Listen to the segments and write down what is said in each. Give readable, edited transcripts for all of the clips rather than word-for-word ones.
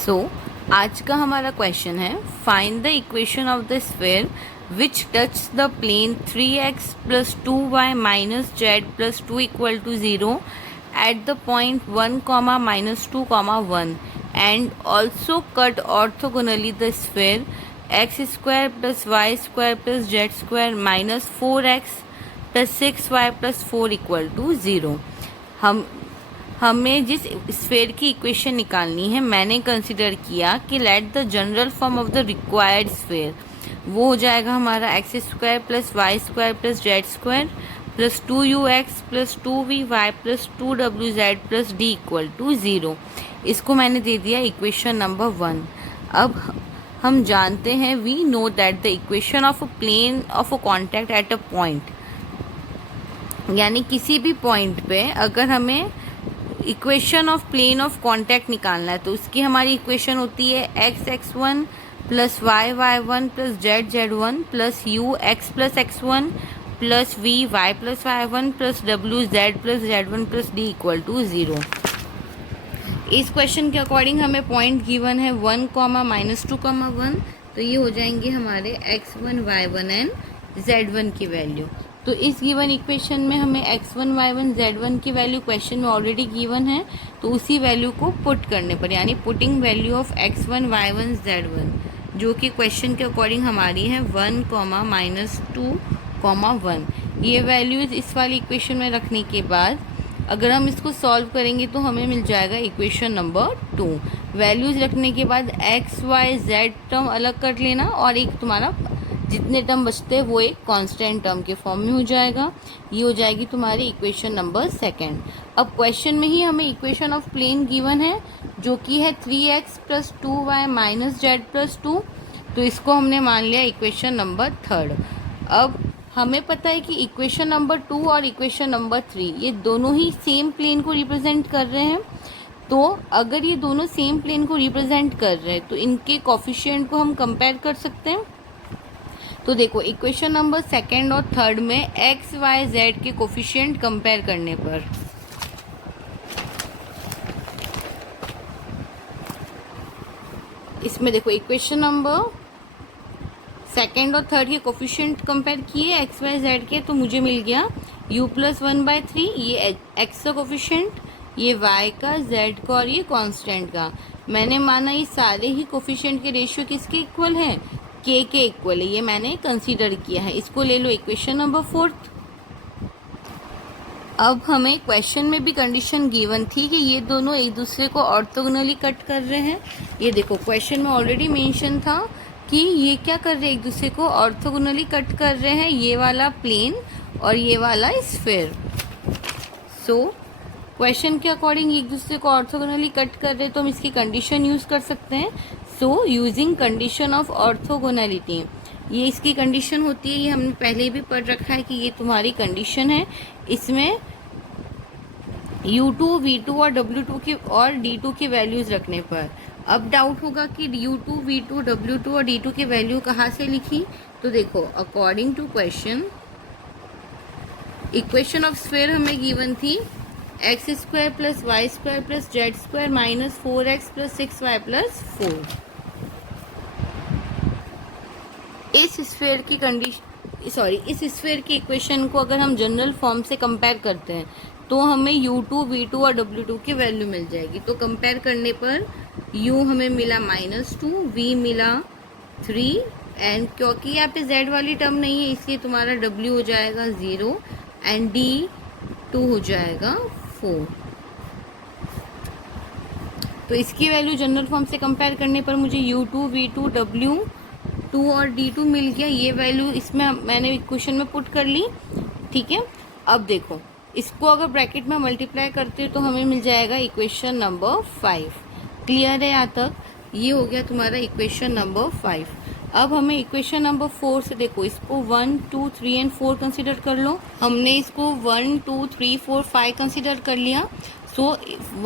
सो आज का हमारा क्वेश्चन है find the equation of the sphere which touch the plane 3x plus 2y minus Z plus 2 equal to 0 at the point 1 comma minus 2 comma 1 and also cut orthogonally the sphere X square plus Y square plus Z square minus 4x plus 6y plus 4 equal to 0। हमें जिस sphere की equation निकालनी है मैंने consider किया कि let the general form of the required sphere वो हो जाएगा हमारा X square plus Y square plus Z square plus 2ux plus 2vy plus 2wz plus d equal to 0। इसको मैंने दे दिया इक्वेशन नंबर 1। अब हम जानते हैं we know that the equation of a plane of a contact at a point, यानी किसी भी पॉइंट पे अगर हमें equation of plane of contact निकालना है तो उसकी हमारी इक्वेशन होती है x(x1) plus y(y1) plus z(z1) plus u(x plus x1) plus v(y plus y1) plus wz plus z1 plus d equal to 0। इस क्वेश्चन के अकॉर्डिंग हमें पॉइंट गिवन है 1 कॉमा माइनस 2 कॉमा 1, तो ये हो जाएंगे हमारे x1 y1 एंड z1 की वैल्यू। तो इस गिवन इक्वेशन में हमें x1 y1 z1 की वैल्यू क्वेश्चन में ऑलरेडी गिवन है, तो उसी वैल्यू को पुट करने पर, यानी putting value of x1 y1 z1 जो कि क्वेश्चन के अकॉर्डिंग हमारी है 1 कॉमा माइनस 2 कॉमा 1। ये वैल्यूज इस वाली इक्वेशन में रखने के बाद अगर हम इसको सॉल्व करेंगे तो हमें मिल जाएगा इक्वेशन नंबर 2। वैल्यूज रखने के बाद x y z टर्म अलग कर लेना और एक तुम्हारा जितने टर्म बचते हैं वो एक कांस्टेंट टर्म के फॉर्म में हो जाएगा। ये हो जाएगी तुम्हारी इक्वेशन नंबर 2। अब क्वेश्चन में ही हमें इक्वेशन ऑफ प्लेन गिवन है जो कि है 3x plus 2y minus Z plus 2, तो इसको हमने मान लिया इक्वेशन नंबर 3। अब हमें पता है कि इक्वेशन नंबर 2 और इक्वेशन नंबर 3 ये दोनों ही सेम प्लेन को रिप्रेजेंट कर रहे हैं। तो अगर ये दोनों सेम प्लेन को रिप्रेजेंट कर रहे हैं तो इनके कोफिशिएंट को हम कंपेयर कर सकते हैं। तो देखो इक्वेशन नंबर 2 और 3 में एक्स वाई जेड के कोफिशिएंट कंपेयर करने पर इसमें देखो इक्वेशन नंबर 2 और 3 के कोफिशिएंट कंपेयर किए एक्स वाई जेड के, तो मुझे मिल गया u प्लस 1/3 ये x का कोफिशिएंट, ये y का, z का और ये कांस्टेंट का। मैंने माना ये सारे ही कोफिशिएंट के रेशियो किसके इक्वल हैं, k के इक्वल है, ये मैंने कंसीडर किया है। इसको ले लो इक्वेशन नंबर 4। अब हमें क्वेश्चन में भी कंडीशन गिवन थी कि ये दोनों एक दूसरे को ऑर्थोगोनली कट कर रहे हैं। ये देखो क्वेश्चन में ऑलरेडी मेंशन था कि ये क्या कर रहे हैं, एक दूसरे को ऑर्थोगोनली कट कर रहे हैं, ये वाला प्लेन और ये वाला स्फीयर। सो क्वेश्चन के अकॉर्डिंग एक दूसरे को ऑर्थोगोनली कट कर रहे हैं तो हम इसकी कंडीशन यूज़ कर सकते हैं। So using condition of orthogonality, ये इसकी कंडीशन होती है, ये हमने पहले भी पढ़ रखा है कि ये तुम्हारी कंडीशन है। इसमें u2 v2 और w2 की और d2 की वैल्यूज़ रखने पर अब डाउट होगा कि u2 v2 w2 और d2 की वैल्यू कहाँ से लिखी। तो देखो according to question equation of sphere हमें गिवन थी x square plus Y square plus Z square minus 4x plus 6y plus 4। इस स्फीयर की इस स्फीयर की इक्वेशन को अगर हम जनरल फॉर्म से कंपेयर करते हैं तो हमें u2 v2 और w2 की वैल्यू मिल जाएगी। तो कंपेयर करने पर u हमें मिला -2, v मिला 3 एंड क्योंकि यहाँ पे z वाली टर्म नहीं है इसलिए तुम्हारा w हो जाएगा 0 एंड d 2 हो जाएगा 4। तो इसकी वैल्यू जनरल फॉर्म से कंपेयर करने पर मुझे u2 v2 w2 और d2 मिल गया। ये वैल्यू इसमें मैंने इक्वेशन में पुट कर ली, ठीक है। अब देखो इसको अगर ब्रैकेट में मल्टीप्लाई करते हो तो हमें मिल जाएगा इक्वेशन नंबर 5। क्लियर है यहाँ तक? ये हो गया तुम्हारा इक्वेशन नंबर 5। अब हमें इक्वेशन नंबर 4 से देखो इसको 1 2 3 एंड 4 कंसिडर कर लो। हमने इसको 1 2 3 4 5 कंसिडर कर लिया। सो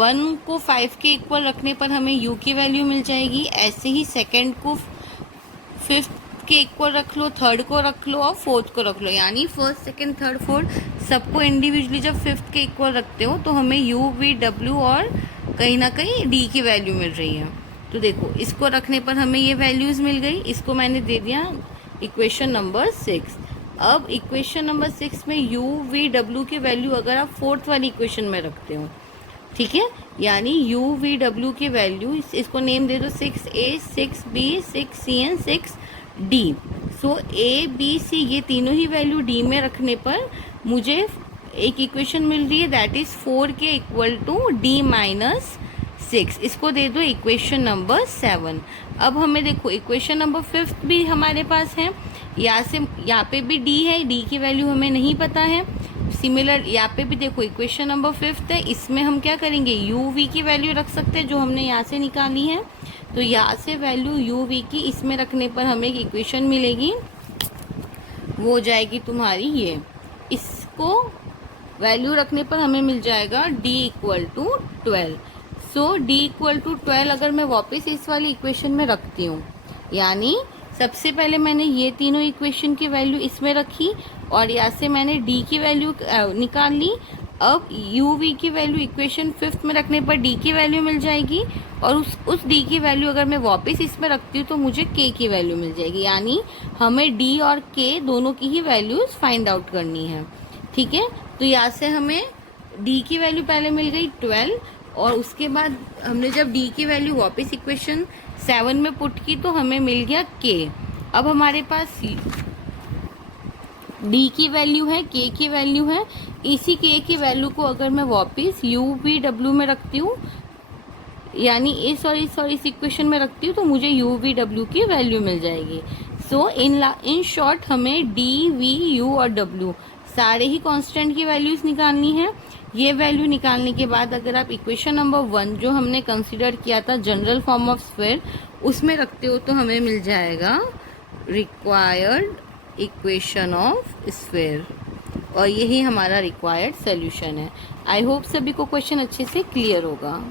1 को 5 के इक्वल रखने पर हमें u की वैल्यू मिल जाएगी। ऐसे ही सेकेंड को 5th के इक्वल रख लो, थर्ड को रख लो और फोर्थ को रख लो, यानी फर्स्ट सेकंड थर्ड फोर्थ सबको इंडिविजुअली जब 5th के इक्वल रखते हो तो हमें u v w और कहीं ना कहीं d की वैल्यू मिल रही है। तो देखो इसको रखने पर हमें ये वैल्यूज़ मिल गई, इसको मैंने दे दिया इक्वेशन नंबर 6। अब इक्वेशन नंबर 6 में u v w की वैल्यू अगर आप फोर्थ वाली इक्वेशन में रखते हो, ठीक है, यानी u v w की वैल्यू, इसको नेम दे दो 6a 6b 6c and 6d। So a b c ये तीनों ही वैल्यू d में रखने पर मुझे एक इक्वेशन मिल रही है, that is 4k equal to d minus 6। इसको दे दो इक्वेशन नंबर 7। अब हमें देखो इक्वेशन नंबर 5 भी हमारे पास है, यहाँ पे भी d है, d की वैल्यू हमें नहीं पता है। सिमिलर यहाँ पे भी देखो इक्वेशन नंबर 5 है, इसमें हम क्या करेंगे u v की वैल्यू रख सकते हैं जो हमने यहाँ से निकाली है। तो यहाँ से वैल्यू u v की इसमें रखने पर हमें एक इक्वेशन मिलेगी, वो हो जाएगी तुम्हारी ये, इसको वैल्यू रखने पर हमें मिल जाएगा d equal to 12। So d equal to 12 अगर मैं वापस इस वाली इक्वेशन में रखती हूँ, यानी सबसे पहले मैंने ये तीनों इक्वेशन की वैल्यू इसमें रखी और यहाँ से मैंने d की वैल्यू निकाल ली। अब u v की वैल्यू इक्वेशन 5 में रखने पर d की वैल्यू मिल जाएगी और उस d की वैल्यू अगर मैं वापस इसमें रखती हूँ तो मुझे k की वैल्यू मिल जाएगी, यानी हमें d और k दोनों की ही वैल्यूज़ फाइंड आउट करनी है, ठीक है। तो यहाँ से हमें d की वैल्यू पहले मिल गई 12 और उसके बाद हमने जब d की वैल्यू वापस इक्वेशन 7 में पुट की तो हमें मिल गया k। अब हमारे पास d की वैल्यू है, k की वैल्यू है, इसी k की वैल्यू को अगर मैं वापस u v w में रखती हूँ, यानी इस इक्वेशन में रखती हूँ तो मुझे u v w की वैल्यू मिल जाएगी। सो इन शॉर्ट हमें d v u और w सारे ही कांस्टेंट की वैल्यूज़ निकालनी है। ये वैल्यू निकालने के बाद अगर आप इक्वेशन नंबर 1 जो हमने कंसीडर किया था जनरल फॉर्म ऑफ स्फीयर उसमें रखते हो तो हमें मिल जाएगा रिक्वायर्ड इक्वेशन ऑफ स्फीयर और यही हमारा रिक्वायर्ड सॉल्यूशन है। आई होप सभी को क्वेश्चन अच्छे से क्लियर होगा।